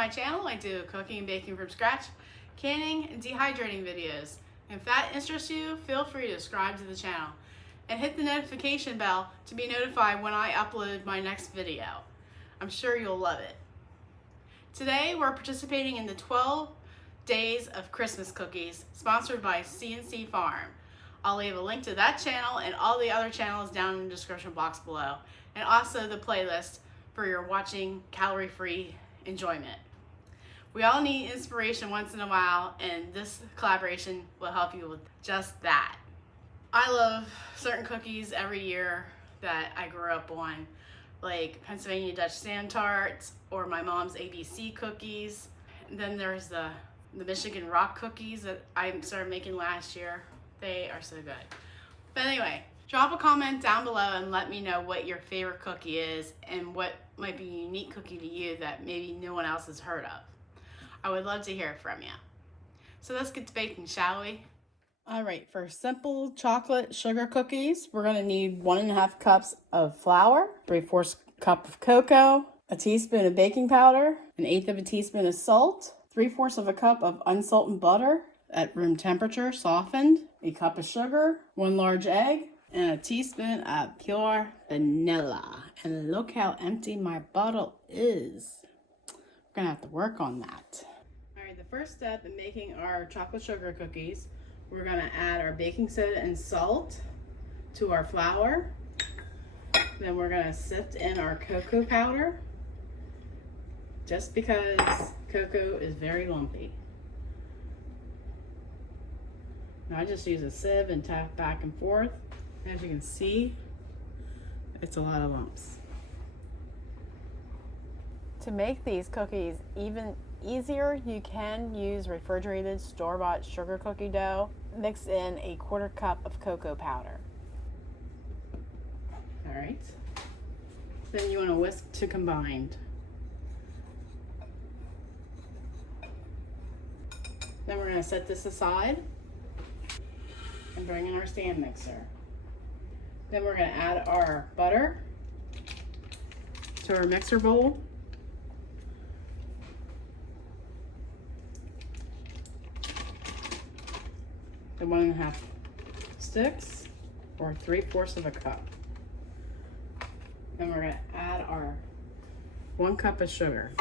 my channel, I do cooking and baking from scratch, canning and dehydrating videos. If that interests you, feel free to subscribe to the channel and hit the notification bell to be notified when I upload my next video. I'm sure you'll love it. Today we're participating in the 12 Days of Christmas Cookies sponsored by C&C Farm. I'll leave a link to that channel and all the other channels down in the description box below, and also the playlist for your watching calorie-free enjoyment. We all need inspiration once in a while, and this collaboration will help you with just that. I love certain cookies every year that I grew up on, like Pennsylvania Dutch Sand Tarts or my mom's ABC cookies. And then there's the Michigan Rock cookies that I started making last year. They are so good. But anyway, drop a comment down below and let me know what your favorite cookie is and what might be a unique cookie to you that maybe no one else has heard of. I would love to hear from you. So let's get to baking, shall we? All right, for simple chocolate sugar cookies, we're gonna need 1.5 cups of flour, 3/4 cup of cocoa, a teaspoon of baking powder, 1/8 of a teaspoon of salt, 3/4 of a cup of unsalted butter at room temperature, softened, a cup of sugar, 1 large egg, and a teaspoon of pure vanilla. And look how empty my bottle is. We're gonna have to work on that. All right, the first step in making our chocolate sugar cookies, we're gonna add our baking soda and salt to our flour. Then we're gonna sift in our cocoa powder, just because cocoa is very lumpy. Now I just use a sieve and tap back and forth. As you can see, it's a lot of lumps. To make these cookies even easier, you can use refrigerated store-bought sugar cookie dough. Mix in a 1/4 cup of cocoa powder. All right. Then you want to whisk to combined. Then we're going to set this aside and bring in our stand mixer. Then we're going to add our butter to our mixer bowl. The 1.5 sticks, or 3/4 of a cup. Then we're going to add our 1 cup of sugar.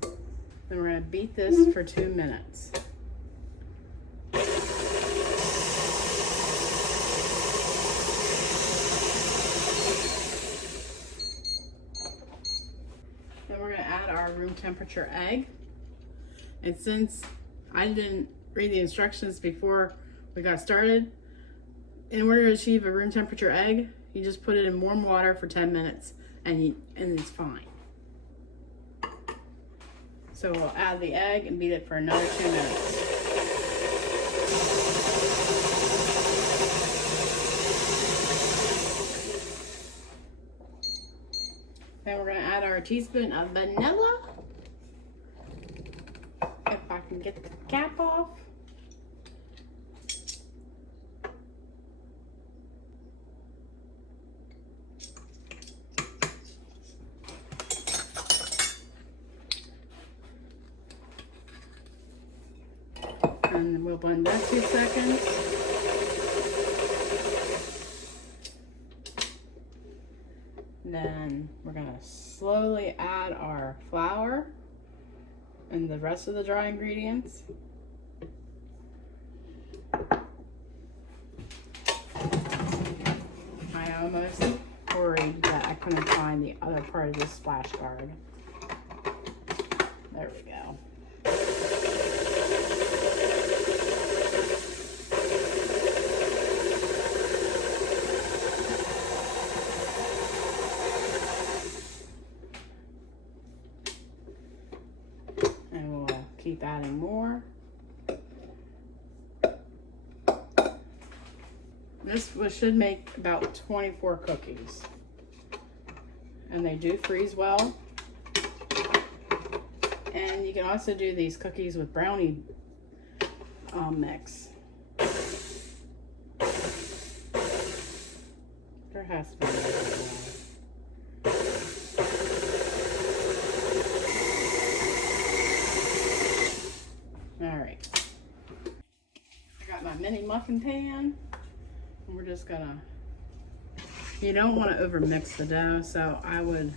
Then we're going to beat this for 2 minutes. Then we're going to add our room temperature egg. And since I didn't read the instructions before we got started, in order to achieve a room temperature egg, you just put it in warm water for 10 minutes and it's fine. So we'll add the egg and beat it for another 2 minutes. Then we're going to add our teaspoon of vanilla. If I can get the cap off. And we'll blend that 2 seconds. Then we're gonna slowly add our flour and the rest of the dry ingredients. I almost worried that I couldn't find the other part of this splash guard. There we go. Keep adding more. This should make about 24 cookies. And they do freeze well. And you can also do these cookies with brownie mix. There has to be another one. Got my mini muffin pan. And we're just gonna, you don't want to over mix the dough, so I would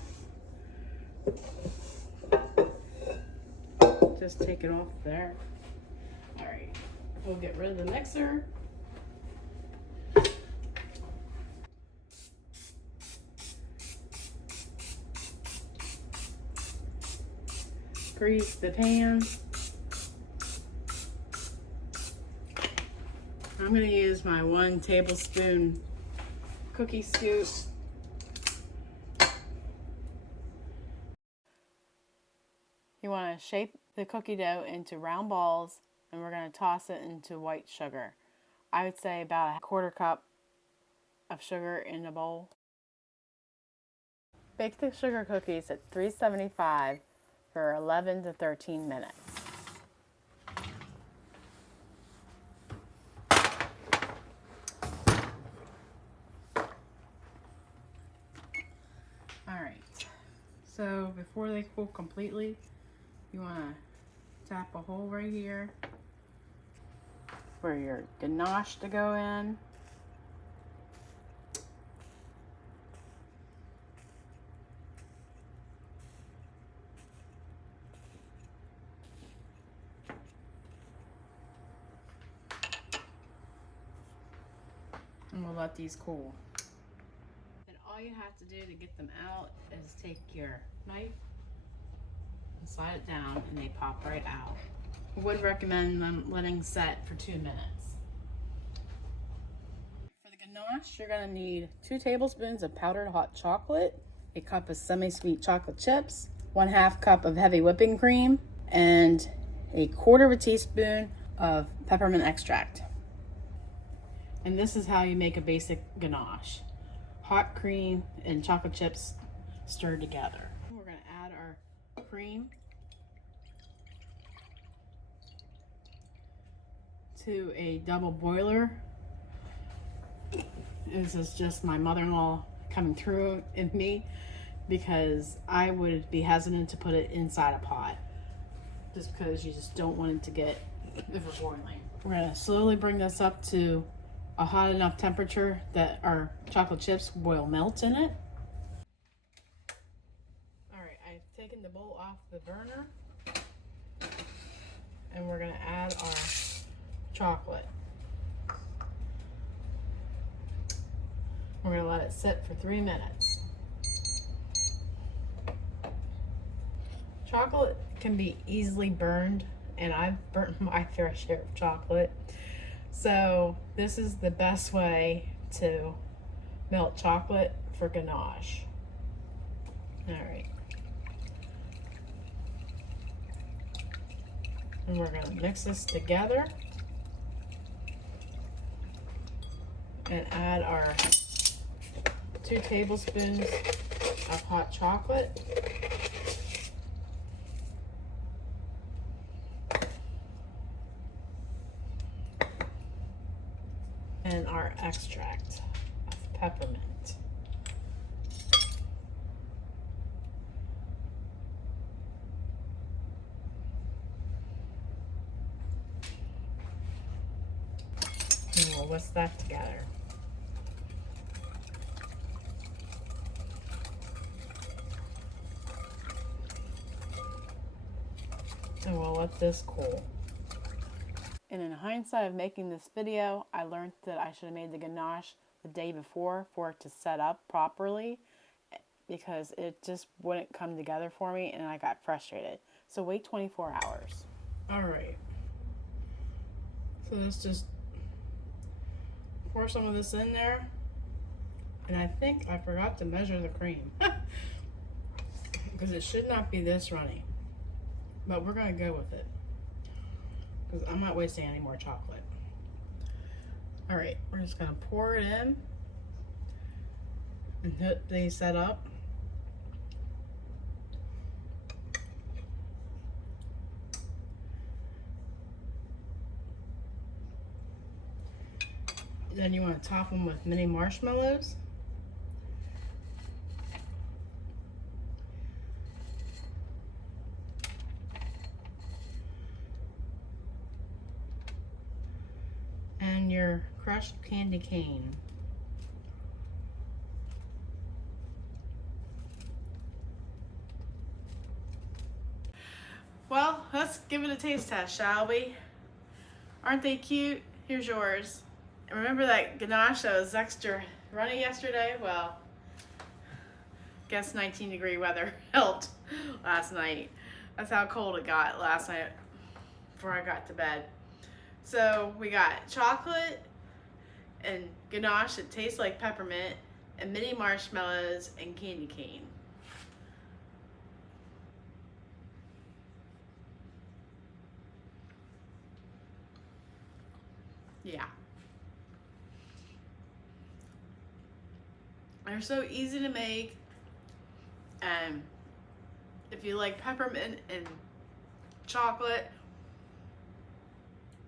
just take it off there. All right, we'll get rid of the mixer. Grease the pan. I'm going to use my 1 tablespoon cookie scoop. You want to shape the cookie dough into round balls, and we're going to toss it into white sugar. I would say about a 1/4 cup of sugar in a bowl. Bake the sugar cookies at 375 for 11 to 13 minutes. Alright, so before they cool completely, you want to tap a hole right here for your ganache to go in. And we'll let these cool. And all you have to do to get them out is take your knife and slide it down, and they pop right out. I would recommend them letting set for 2 minutes. For the ganache, you're going to need 2 tablespoons of powdered hot chocolate, a cup of semi-sweet chocolate chips, 1/2 cup of heavy whipping cream, and a 1/4 teaspoon of peppermint extract. And this is how you make a basic ganache. Hot cream and chocolate chips stirred together. We're going to add our cream to a double boiler. This is just my mother-in-law coming through in me, because I would be hesitant to put it inside a pot, just because you just don't want it to get over boiling. We're going to slowly bring this up to a hot enough temperature that our chocolate chips will melt in it. Alright, I've taken the bowl off the burner, and we're going to add our chocolate. We're going to let it sit for 3 minutes. Chocolate can be easily burned, and I've burnt my fair share of chocolate. So this is the best way to melt chocolate for ganache. Alright. And we're going to mix this together and add our 2 tablespoons of hot chocolate. And our extract of peppermint. And we'll whisk that together. And we'll let this cool. And in hindsight of making this video, I learned that I should have made the ganache the day before for it to set up properly, because it just wouldn't come together for me and I got frustrated. So wait 24 hours. Alright. So let's just pour some of this in there. And I think I forgot to measure the cream. Because it should not be this runny. But we're going to go with it, because I'm not wasting any more chocolate. Alright, we're just going to pour it in and hit the set up. Then you want to top them with mini marshmallows. in your crushed candy cane. Well, let's give it a taste test, shall we? Aren't they cute? Here's yours. And remember that ganache that was extra runny yesterday? Well, guess 19-degree weather helped last night. That's how cold it got last night before I got to bed. So we got chocolate and ganache that tastes like peppermint, and mini marshmallows and candy cane. Yeah. They're so easy to make, and if you like peppermint and chocolate,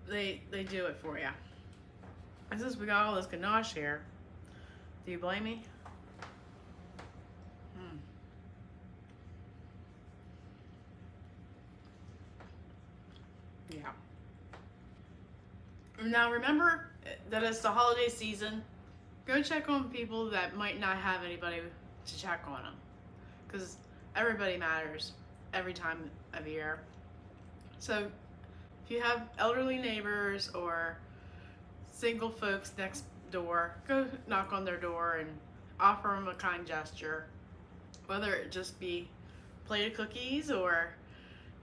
they do it for you. And since we got all this ganache here, do you blame me? Yeah. Now remember that it's the holiday season. Go check on people that might not have anybody to check on them, because everybody matters every time of year. So if you have elderly neighbors or single folks next door, go knock on their door and offer them a kind gesture, whether it just be a plate of cookies or,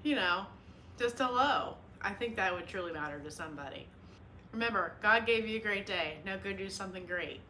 you know, just hello. I think that would truly matter to somebody. Remember, God gave you a great day. Now go do something great.